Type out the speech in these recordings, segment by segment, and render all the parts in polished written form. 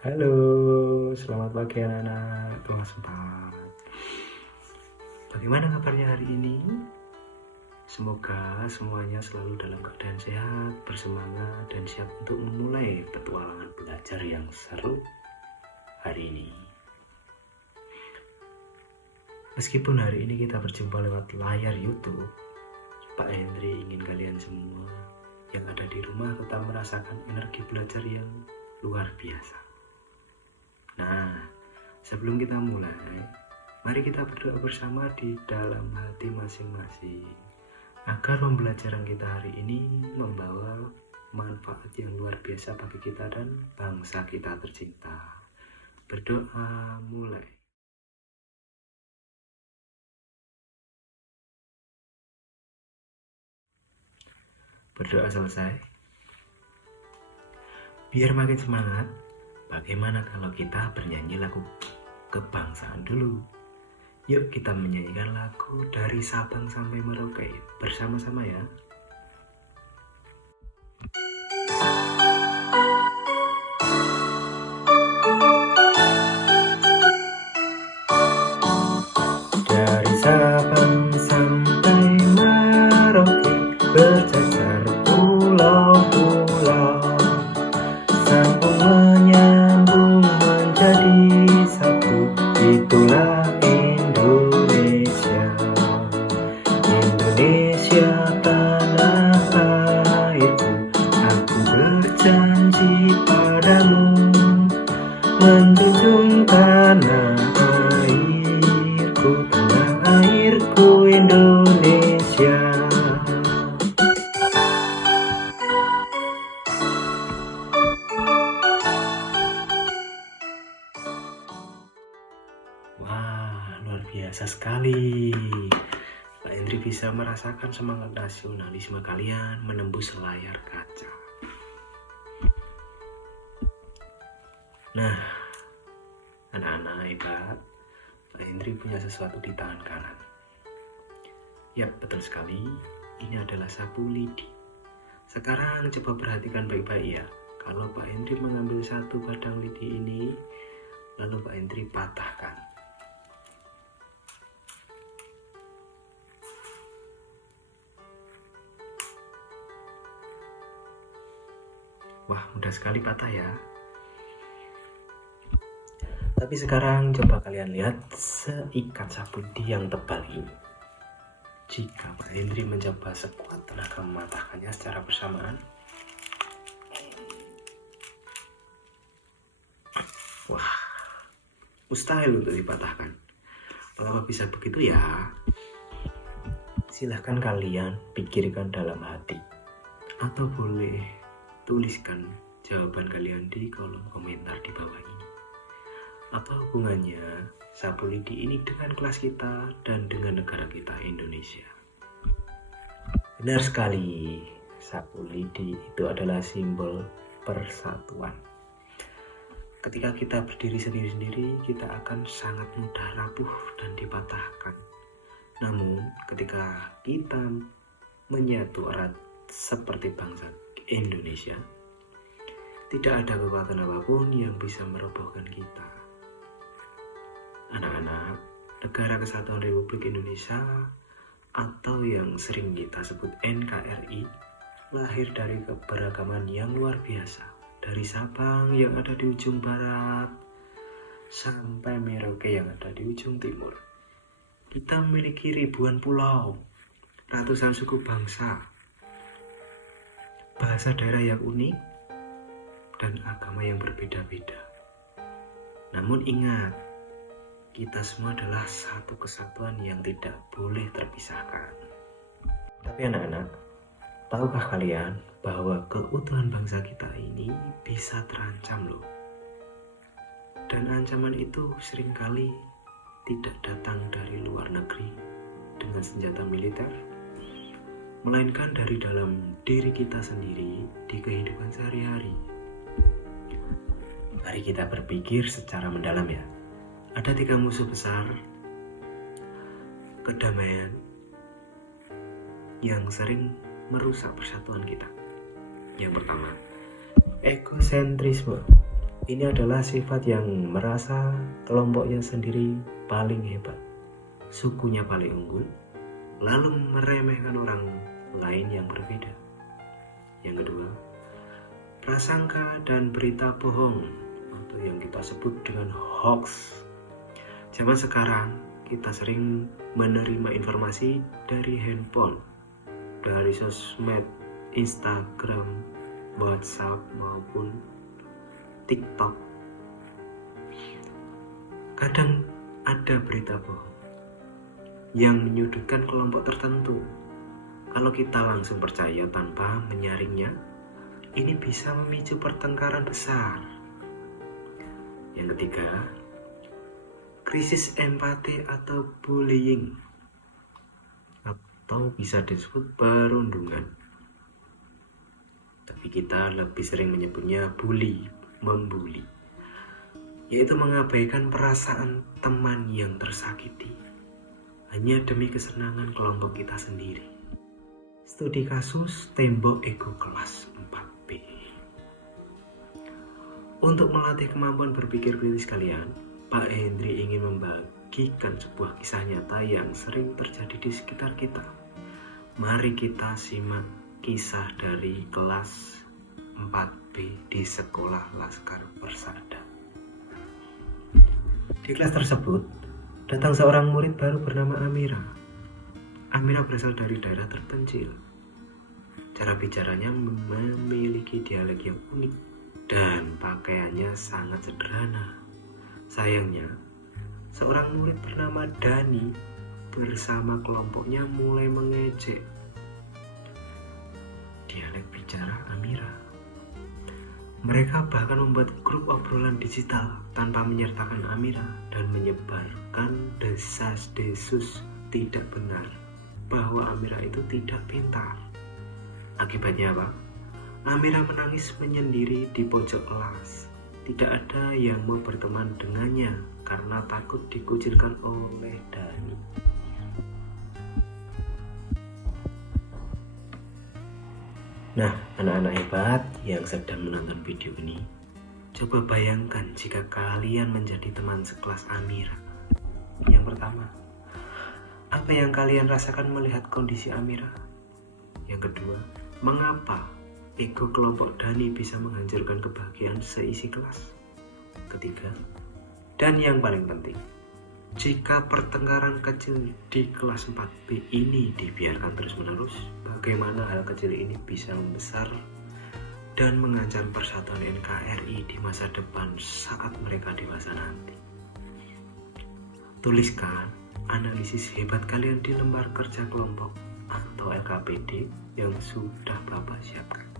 Halo, selamat pagi anak-anak kelas 4. Bagaimana kabarnya hari ini? Semoga semuanya selalu dalam keadaan sehat, bersemangat, dan siap untuk memulai petualangan belajar yang seru hari ini. Meskipun hari ini kita berjumpa lewat layar YouTube, Pak Hendri ingin kalian semua yang ada di rumah tetap merasakan energi belajar yang luar biasa. Nah, sebelum kita mulai, mari kita berdoa bersama di dalam hati masing-masing agar pembelajaran kita hari ini membawa manfaat yang luar biasa bagi kita dan bangsa kita tercinta. Berdoa mulai. Berdoa selesai. Biar makin semangat, bagaimana kalau kita bernyanyi lagu kebangsaan dulu? Yuk kita menyanyikan lagu dari Sabang sampai Merauke bersama-sama ya. Dari Sabang sampai Merauke berjajar pulau-pulau, sambung menyambung menjadi satu, itulah Indonesia. Indonesia tanah airku, aku berjanji padamu menjunjung tanah airku Indonesia. Wah, luar biasa sekali. Pak Hendri bisa merasakan semangat nasionalisme kalian menembus layar kaca. Nah, anak-anak hebat, Pak Hendri punya sesuatu di tangan kanan. Yap, betul sekali. Ini adalah sapu lidi. Sekarang coba perhatikan baik-baik ya. Kalau Pak Hendri mengambil satu badang lidi ini, lalu Pak Hendri patahkan. Wah, mudah sekali patah ya. Tapi sekarang coba kalian lihat seikat sapu lidi yang tebal ini. Jika Pak Hendri mencoba sekuat tenaga mematahkannya secara bersamaan, wah, mustahil untuk dipatahkan. Kenapa bisa begitu ya? Silahkan kalian pikirkan dalam hati, atau boleh tuliskan jawaban kalian di kolom komentar di bawah ini. Apa hubungannya sapu lidi ini dengan kelas kita dan dengan negara kita Indonesia? Benar sekali, sapu lidi itu adalah simbol persatuan. Ketika kita berdiri sendiri-sendiri, kita akan sangat mudah rapuh dan dipatahkan. Namun, ketika kita menyatu erat seperti bangsa Indonesia, tidak ada kekuatan apapun yang bisa merobohkan kita. Anak-anak, Negara Kesatuan Republik Indonesia atau yang sering kita sebut NKRI lahir dari keberagaman yang luar biasa. Dari Sabang yang ada di ujung barat sampai Merauke yang ada di ujung timur. Kita memiliki ribuan pulau, ratusan suku bangsa, bahasa daerah yang unik, dan agama yang berbeda-beda. Namun ingat, kita semua adalah satu kesatuan yang tidak boleh terpisahkan. Tapi anak-anak, tahukah kalian bahwa keutuhan bangsa kita ini bisa terancam loh? Dan ancaman itu seringkali tidak datang dari luar negeri dengan senjata militer, melainkan dari dalam diri kita sendiri di kehidupan sehari-hari. Mari kita berpikir secara mendalam ya. Ada 3 musuh besar kedamaian yang sering merusak persatuan kita. Yang pertama, egosentrisme. Ini adalah sifat yang merasa kelompoknya sendiri paling hebat, sukunya paling unggul, lalu meremehkan orang lain yang berbeda. Yang kedua, prasangka dan berita bohong atau yang kita sebut dengan hoax. Zaman sekarang kita sering menerima informasi dari handphone, dari sosmed, Instagram, WhatsApp maupun TikTok. Kadang ada berita bohong yang menyudutkan kelompok tertentu. Kalau kita langsung percaya tanpa menyaringnya, ini bisa memicu pertengkaran besar. Yang ketiga, krisis empati atau bullying, atau bisa disebut perundungan. Tapi kita lebih sering menyebutnya membuli, yaitu mengabaikan perasaan teman yang tersakiti hanya demi kesenangan kelompok kita sendiri. Studi kasus tembok ego kelas 4B. Untuk melatih kemampuan berpikir kritis kalian, Pak Hendri ingin membagikan sebuah kisah nyata yang sering terjadi di sekitar kita. Mari kita simak kisah dari kelas 4B di Sekolah Laskar Persada. Di kelas tersebut, datang seorang murid baru bernama Amira. Amira berasal dari daerah terpencil. Cara bicaranya memiliki dialek yang unik dan pakaiannya sangat sederhana. Sayangnya, seorang murid bernama Dani bersama kelompoknya mulai mengejek dialek bicara Amira. Mereka bahkan membuat grup obrolan digital tanpa menyertakan Amira dan menyebarkan desas-desus tidak benar bahwa Amira itu tidak pintar. Akibatnya apa? Amira menangis menyendiri di pojok kelas. Tidak ada yang mau berteman dengannya karena takut dikucilkan oleh Dani. Nah, anak-anak hebat yang sedang menonton video ini, coba bayangkan jika kalian menjadi teman sekelas Amira. Yang pertama, apa yang kalian rasakan melihat kondisi Amira? Yang kedua, mengapa ego kelompok Dani bisa menghancurkan kebahagiaan seisi kelas? Ketiga, dan yang paling penting, jika pertengkaran kecil di kelas 4B ini dibiarkan terus-menerus, bagaimana hal kecil ini bisa membesar dan mengancam persatuan NKRI di masa depan saat mereka dewasa nanti? Tuliskan analisis hebat kalian di lembar kerja kelompok atau LKPD yang sudah Bapak siapkan.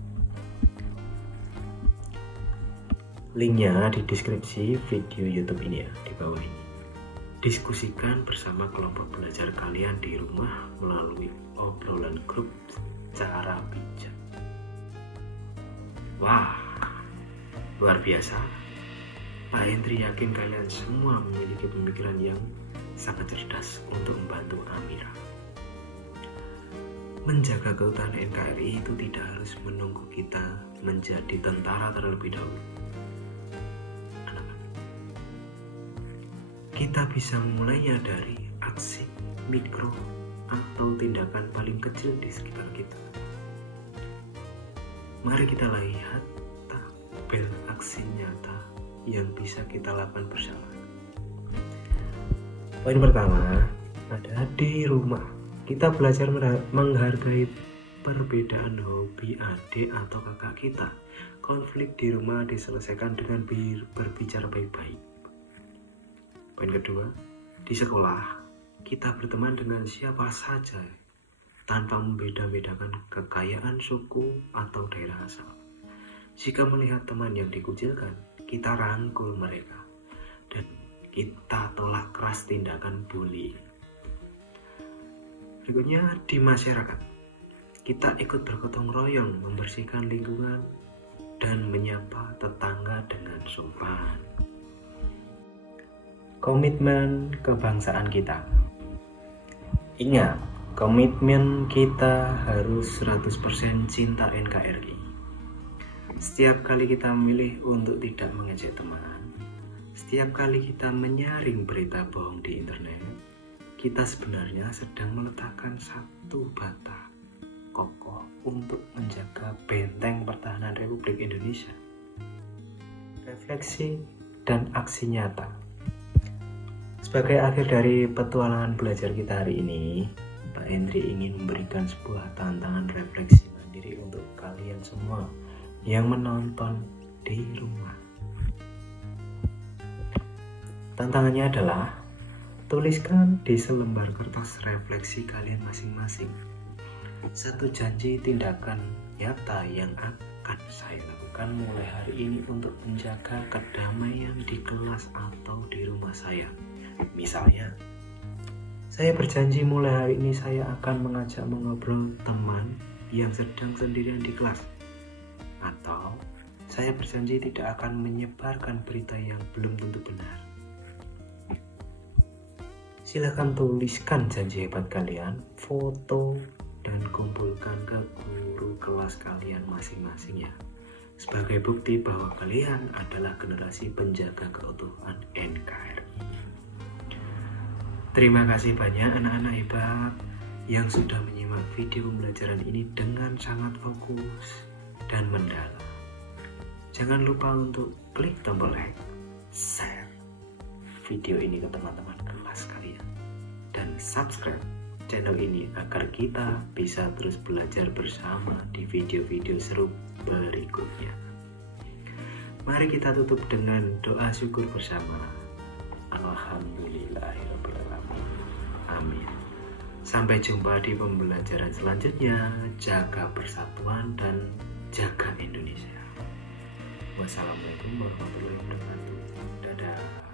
Linknya di deskripsi video YouTube ini ya, di bawah ini. Diskusikan bersama kelompok belajar kalian di rumah melalui obrolan grup secara bijak. Wah, luar biasa. Pak Hendri yakin kalian semua memiliki pemikiran yang sangat cerdas untuk membantu Amira. Menjaga keutuhan NKRI itu tidak harus menunggu kita menjadi tentara terlebih dahulu. Kita bisa mulainya dari aksi mikro atau tindakan paling kecil di sekitar kita. Mari kita lihat tabel aksi nyata yang bisa kita lakukan bersama. Poin pertama ada di rumah. Kita belajar menghargai perbedaan hobi adik atau kakak kita. Konflik di rumah diselesaikan dengan berbicara baik-baik. Poin kedua, di sekolah kita berteman dengan siapa saja tanpa membeda-bedakan kekayaan suku atau daerah asal. Jika melihat teman yang dikucilkan, kita rangkul mereka dan kita tolak keras tindakan bullying. Berikutnya, di masyarakat kita ikut bergotong royong membersihkan lingkungan dan menyapa tetangga dengan sopan. Komitmen kebangsaan kita. Ingat, komitmen kita harus 100% cinta NKRI. Setiap kali kita memilih untuk tidak mengejek teman, setiap kali kita menyaring berita bohong di internet, kita sebenarnya sedang meletakkan satu bata kokoh untuk menjaga benteng pertahanan Republik Indonesia. Refleksi dan aksi nyata. Sebagai akhir dari petualangan belajar kita hari ini, Pak Hendri ingin memberikan sebuah tantangan refleksi mandiri untuk kalian semua yang menonton di rumah. Tantangannya adalah tuliskan di selembar kertas refleksi kalian masing-masing satu janji tindakan nyata yang akan saya lakukan mulai hari ini untuk menjaga kedamaian di kelas atau di rumah saya. Misalnya, saya berjanji mulai hari ini saya akan mengajak mengobrol teman yang sedang sendirian di kelas. Atau saya berjanji tidak akan menyebarkan berita yang belum tentu benar. Silakan tuliskan janji hebat kalian, foto, dan kumpulkan ke guru kelas kalian masing-masing ya. Sebagai bukti bahwa kalian adalah generasi penjaga keutuhan NKRI. Terima kasih banyak anak-anak hebat yang sudah menyimak video pembelajaran ini dengan sangat fokus dan mendalam. Jangan lupa untuk klik tombol like, share video ini ke teman-teman kelas kalian, dan subscribe channel ini agar kita bisa terus belajar bersama di video-video seru berikutnya. Mari kita tutup dengan doa syukur bersama. Alhamdulillahirrahmanirrahim. Amin. Sampai jumpa di pembelajaran selanjutnya. Jaga persatuan dan jaga Indonesia. Wassalamualaikum warahmatullahi wabarakatuh. Dadah.